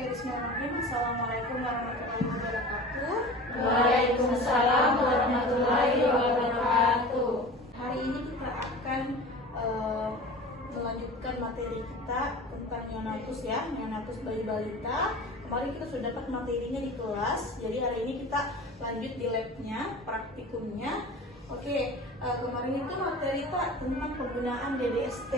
Oke, bismillahirrahmanirrahim. Assalamualaikum warahmatullahi wabarakatuh. Waalaikumsalam warahmatullahi wabarakatuh. Hari ini kita akan melanjutkan materi kita tentang neonatus ya, neonatus bayi balita. Kemarin kita sudah dapat materinya di kelas, jadi hari ini kita lanjut di labnya, praktikumnya. Oke, kemarin itu materi kita tentang penggunaan DDST,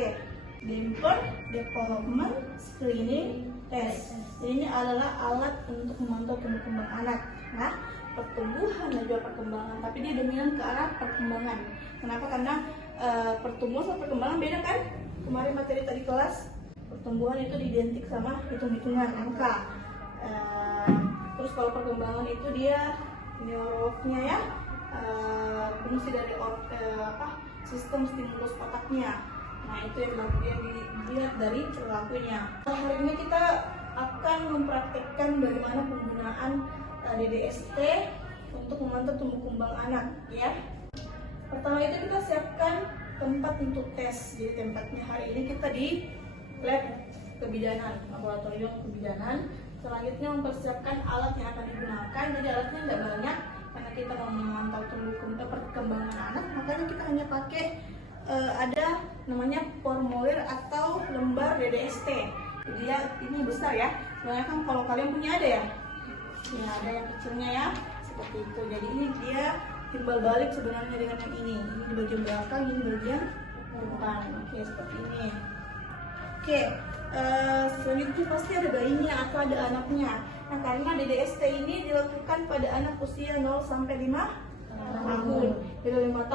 Damper Development Screening Test. Jadi ini adalah alat untuk memantau tumbuh kembang anak. Nah, pertumbuhan dan juga perkembangan, tapi dia dominan ke arah perkembangan. Kenapa? Karena pertumbuhan sama perkembangan beda kan? Kemarin materi tadi kelas, pertumbuhan itu identik sama hitung-hitungan angka. Terus kalau perkembangan itu dia neurofnya ya, fungsi dari sistem stimulus otaknya. Nah, itu yang dilihat dari perilakunya. Hari ini kita akan mempraktekkan bagaimana penggunaan DDST untuk memantau tumbuh kembang anak ya. Pertama itu kita siapkan tempat untuk tes. Jadi tempatnya hari ini kita di lab kebidanan, laboratorium kebidanan. Selanjutnya mempersiapkan alat yang akan digunakan. Jadi alatnya tidak banyak karena kita mau memantau tumbuh perkembangan anak, makanya kita hanya pakai ada namanya formulir atau lembar DDST. Jadi ya ini besar ya. Sebenarnya kan kalau kalian punya ada ya. Ya ada yang kecilnya ya, seperti itu. Jadi ini dia timbal balik sebenarnya dengan yang ini. Ini di bagian belakang, ini bagian depan. Oke, seperti ini. Oke, selanjutnya pasti ada bayinya atau ada anaknya. Nah, karena DDST ini dilakukan pada anak usia 0 sampai 5 tahun. Dari 5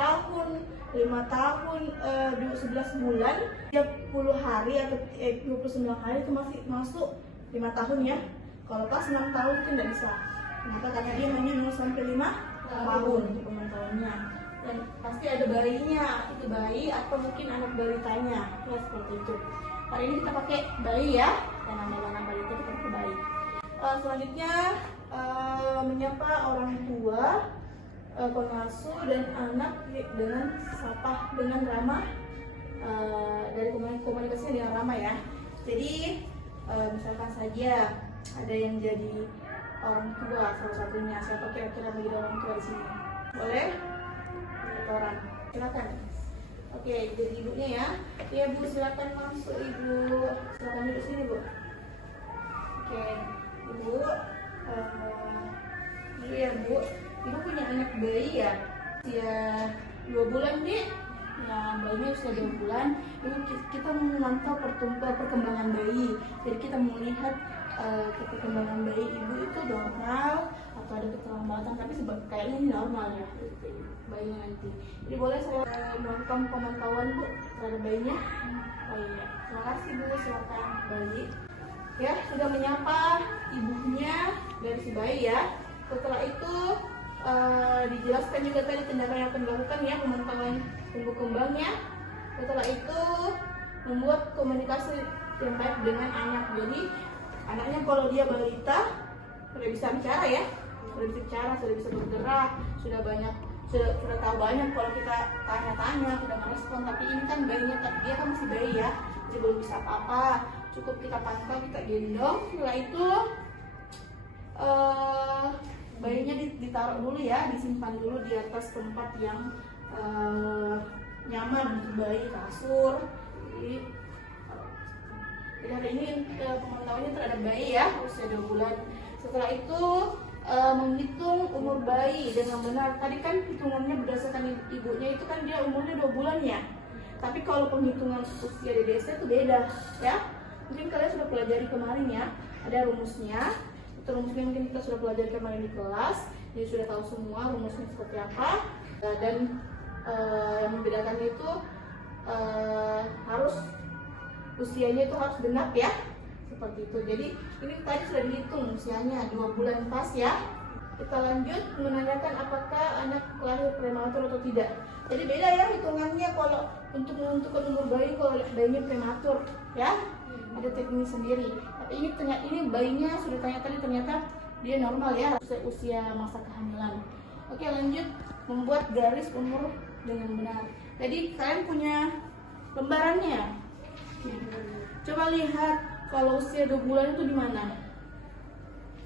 tahun 11 bulan, 30 hari atau 29 hari itu masih masuk 5 tahun ya. Kalau pas 6 tahun itu tidak bisa. Kenapa? Karena dia hanya 0 sampai 5 tahun untuk pemantauannya. Dan pasti ada bayinya, itu bayi atau mungkin anak balitanya. Ya seperti itu. Hari ini kita pakai bayi ya, karena anak balita kita pakai bayi. Selanjutnya menyapa orang tua, pengasuh dan anak dengan ramah, dari komunikasinya dengan ramah ya. Jadi misalkan saja ada yang jadi orang tua salah satunya, siapa kira-kira menjadi orang tua di sini? Boleh? Satu orang. Silakan. Oke, jadi ibunya ya. Ya Bu, silakan masuk Ibu. Silakan duduk sini Bu. Oke, Ibu. Dulu ya Bu. Ibu punya anak bayi ya, usia 2 bulan nih. Nah, bayinya usia 2 bulan. Kita memantau perkembangan bayi. Jadi kita melihat perkembangan bayi ibu itu normal atau ada keterlambatan, tapi kayaknya ini normal ya bayinya nanti. Jadi boleh saya melakukan pemantauan Bu terhadap bayinya? Oh iya, terima kasih Bu, silakan bayi. Ya, sudah menyapa ibunya dari si bayi ya. Setelah itu dijelaskan juga tadi tindakan yang akan dilakukan ya, pemantauan tumbuh kembangnya. Setelah itu membuat komunikasi yang baik dengan anak. Jadi anaknya kalau dia balita sudah bisa bicara ya, sudah bisa bicara, sudah bisa bergerak, sudah tahu banyak kalau kita tanya-tanya, sudah merespon. Tapi ini kan bayinya, dia kan masih bayi ya, jadi belum bisa apa-apa. Cukup kita pantau, kita gendong. Setelah itu bayinya ditaruh dulu ya, disimpan dulu di atas tempat yang nyaman untuk bayi, kasur. Jadi hari ini pemantauannya terhadap bayi ya, usia 2 bulan. Setelah itu menghitung umur bayi dengan benar. Tadi kan hitungannya berdasarkan ibunya itu kan dia umurnya 2 bulan ya. Tapi kalau penghitungan usia DDST itu beda ya. Mungkin kalian sudah pelajari kemarin ya, ada rumusnya. Itu rumusnya mungkin kita sudah pelajari kemarin di kelas. Jadi sudah tahu semua rumusnya seperti apa. Dan yang membedakannya itu harus usianya itu harus genap ya, seperti itu. Jadi ini tadi sudah dihitung usianya 2 bulan pas ya. Kita lanjut menanyakan apakah anak lahir prematur atau tidak. Jadi beda ya hitungannya kalau untuk menentukan umur bayi, kalau bayinya prematur ya, ada teknik sendiri. Tapi ini bayinya sudah tanya tadi, ternyata dia normal ya, usia masa kehamilan. Oke, lanjut membuat garis umur dengan benar. Jadi kalian punya lembarannya. Coba lihat kalau usia 2 bulan itu di mana?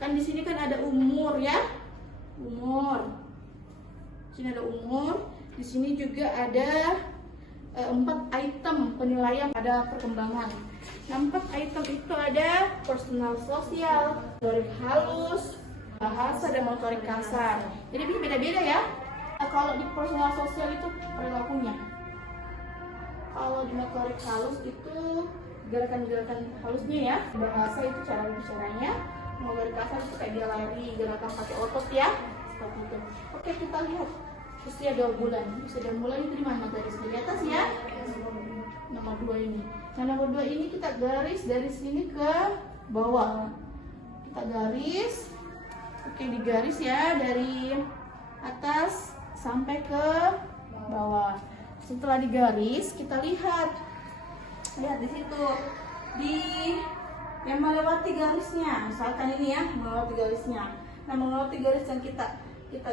Kan di sini kan ada umur ya, umur. Di sini ada umur. Di sini juga ada 4 item penilaian pada perkembangan. Nah, 4 item itu ada personal sosial, motorik halus, bahasa, dan motorik kasar. Jadi ini beda-beda ya. Kalau di personal sosial itu perilakunya. Kalau di motorik halus itu gerakan-gerakan halusnya ya. Bahasa itu cara bicaranya. Motorik kasar itu kayak dia lari, gerakan pakai otot ya. Seperti itu. Oke, kita lihat usia 2 bulan. Usia 2 bulan itu di mana? Garis di atas ya. Nomor 2 ini. Nah, nomor 2 ini kita garis dari sini ke bawah. Kita garis. Oke, digaris ya dari atas sampai ke bawah. Setelah digaris, kita lihat di situ di yang melewati garisnya. Misalkan ini ya, melewati garisnya. Nah, melewati garis yang kita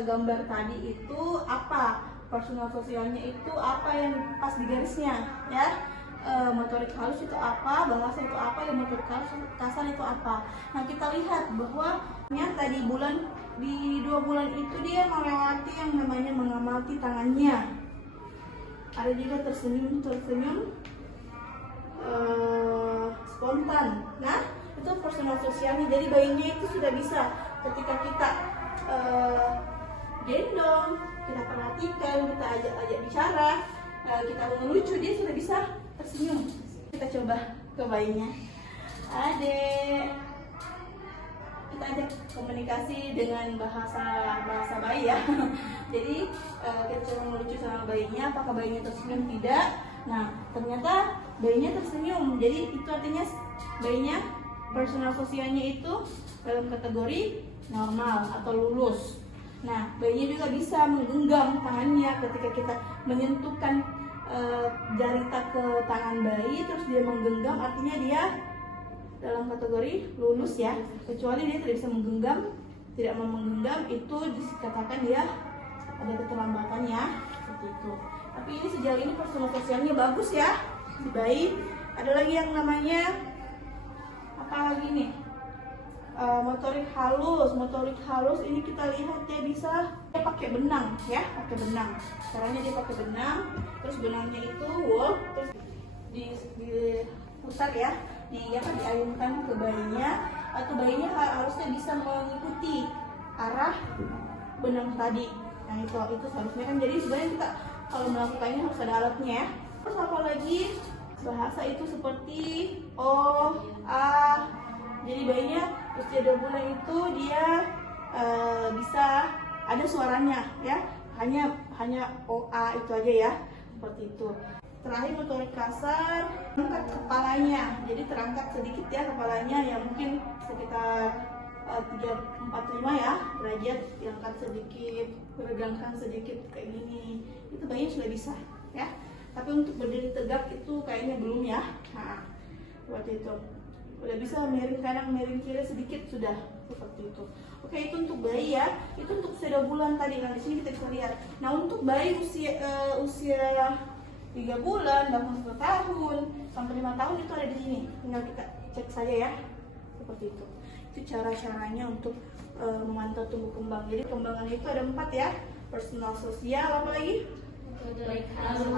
gambar tadi itu apa? Personal sosialnya itu apa yang pas di garisnya ya? Motorik halus itu apa, bahasa itu apa, dan motorik kasar itu apa. Nah, kita lihat bahwa nyata di 2 bulan itu dia melewati yang namanya mengamati tangannya. Ada juga tersenyum spontan. Nah, itu personal sosialnya. Jadi bayinya itu sudah bisa ketika kita gendong, kita perhatikan, kita ajak bicara, kita melucu, dia sudah bisa tersenyum. Kita coba ke bayinya. Kita ajak komunikasi dengan bahasa bayi ya. Jadi kita coba melucu sama bayinya, apakah bayinya tersenyum tidak. Nah, ternyata bayinya tersenyum. Jadi itu artinya bayinya personal sosialnya itu dalam kategori normal atau lulus. Nah, bayinya juga bisa menggenggam tangannya ketika kita menyentuhkan jarita ke tangan bayi, terus dia menggenggam, artinya dia dalam kategori lulus ya. Kecuali dia tidak bisa menggenggam, tidak mau menggenggam, itu dikatakan dia ada keterlambatan ya, seperti itu. Tapi ini sejauh ini personal sosialnya bagus ya si bayi. Ada lagi yang namanya apa lagi nih? Motorik halus ini kita lihat dia bisa pakai benang ya, pakai benang. Caranya dia pakai benang, terus benangnya itu wool, terus diputar ya, diayunkan ke bayinya, atau bayinya harusnya bisa mengikuti arah benang tadi. Nah, itu seharusnya kan. Jadi sebenarnya kita kalau melakukannya harus ada alatnya ya. Terus apa lagi? Bahasa itu seperti O, A. Jadi bayinya usia 2 bulan itu dia bisa ada suaranya ya, hanya OA itu aja ya, seperti itu. Terakhir motorik kasar, angkat kepalanya, jadi terangkat sedikit ya kepalanya, ya mungkin sekitar 3-4-5 ya derajat, diangkat sedikit, meregangkan sedikit kayak gini, itu bayinya sudah bisa ya. Tapi untuk berdiri tegak itu kayaknya belum ya. Nah, seperti itu. Udah bisa miring kanan, miring kiri sedikit sudah, seperti itu. Oke, itu untuk bayi ya. Itu untuk usia 2 bulan tadi. Nah, di sini kita bisa lihat. Nah, untuk bayi usia 3 bulan, bahkan 1 tahun, sampai 5 tahun itu ada di sini. Tinggal kita cek saja ya. Seperti itu. Itu cara-caranya untuk memantau tumbuh kembang. Jadi kembangannya itu ada 4 ya. Personal sosial, apa lagi?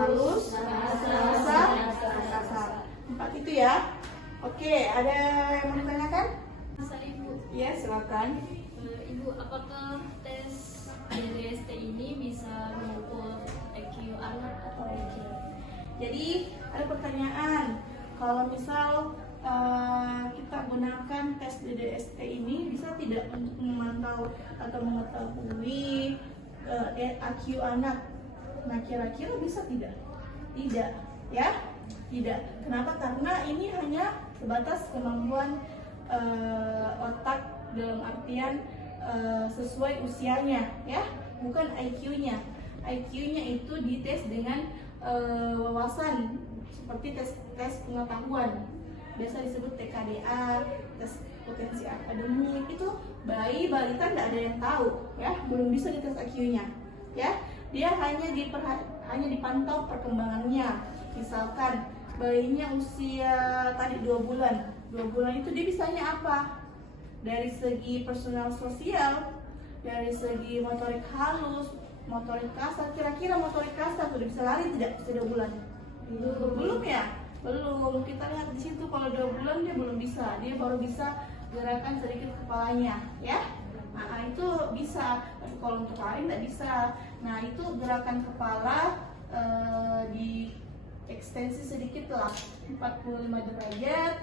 Halus, bahasa, kasar. 4 itu ya. Oke, ada yang mau ditanyakan? Masa Ibu? Ya, silakan. Ibu, apakah tes DDST ini bisa mengukur IQ anak atau IQ? Jadi ada pertanyaan, kalau misal kita gunakan tes DDST ini bisa tidak untuk memantau atau mengetahui IQ anak? Nah, kira-kira bisa tidak? Tidak, ya? Tidak. Kenapa? Karena ini hanya sebatas kemampuan otak dalam artian sesuai usianya, ya, bukan IQ-nya. IQ-nya itu dites dengan wawasan seperti tes pengetahuan, biasa disebut TKDA, tes potensi akademik. Itu bayi balita tidak ada yang tahu, ya, belum bisa dites IQ-nya, ya. Dia hanya dipantau perkembangannya. Misalkan bayinya usia tadi 2 bulan. 2 bulan itu dia bisanya apa? dari segi personal sosial, dari segi motorik halus, motorik kasar. Kira-kira motorik kasar sudah bisa lari tidak sudah bulan? Belum ya? Belum. Kita lihat di situ kalau 2 bulan dia belum bisa. Dia baru bisa gerakan sedikit kepalanya, ya. Nah, itu bisa. Tapi kalau untuk lari tidak bisa. Nah, itu gerakan kepala di ekstensi sedikit lah, 45 derajat,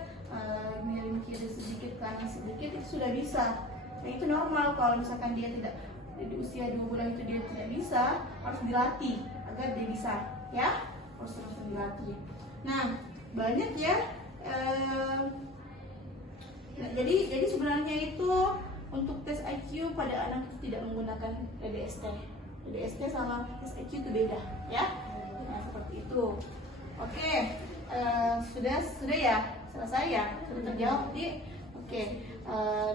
miring kiri sedikit, kanan sedikit, itu sudah bisa. Nah, itu normal. Kalau misalkan dia tidak di usia 2 bulan itu dia tidak bisa, harus dilatih agar dia bisa, ya, harus dilatih. Nah, banyak ya. Nah, jadi sebenarnya itu untuk tes IQ pada anak itu tidak menggunakan DDST. DDST sama tes IQ itu beda, ya. Nah, seperti itu. Oke, sudah ya, selesai ya, sudah terjawab, Dik. Oke,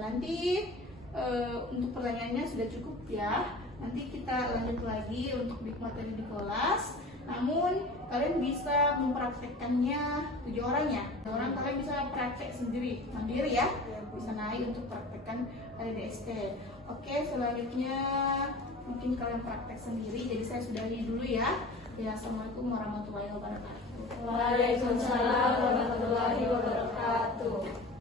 nanti untuk pertanyaannya sudah cukup ya. Nanti kita lanjut lagi untuk materi di kelas. Namun kalian bisa mempraktekkannya 7 orang ya. 7 orang kalian bisa praktek sendiri, mandiri ya. Bisa naik untuk praktekkan DDST. Oke, selanjutnya mungkin kalian praktek sendiri. Jadi saya sudahi dulu ya. Ya, assalamualaikum warahmatullahi wabarakatuh. Waalaikumsalam warahmatullahi wabarakatuh.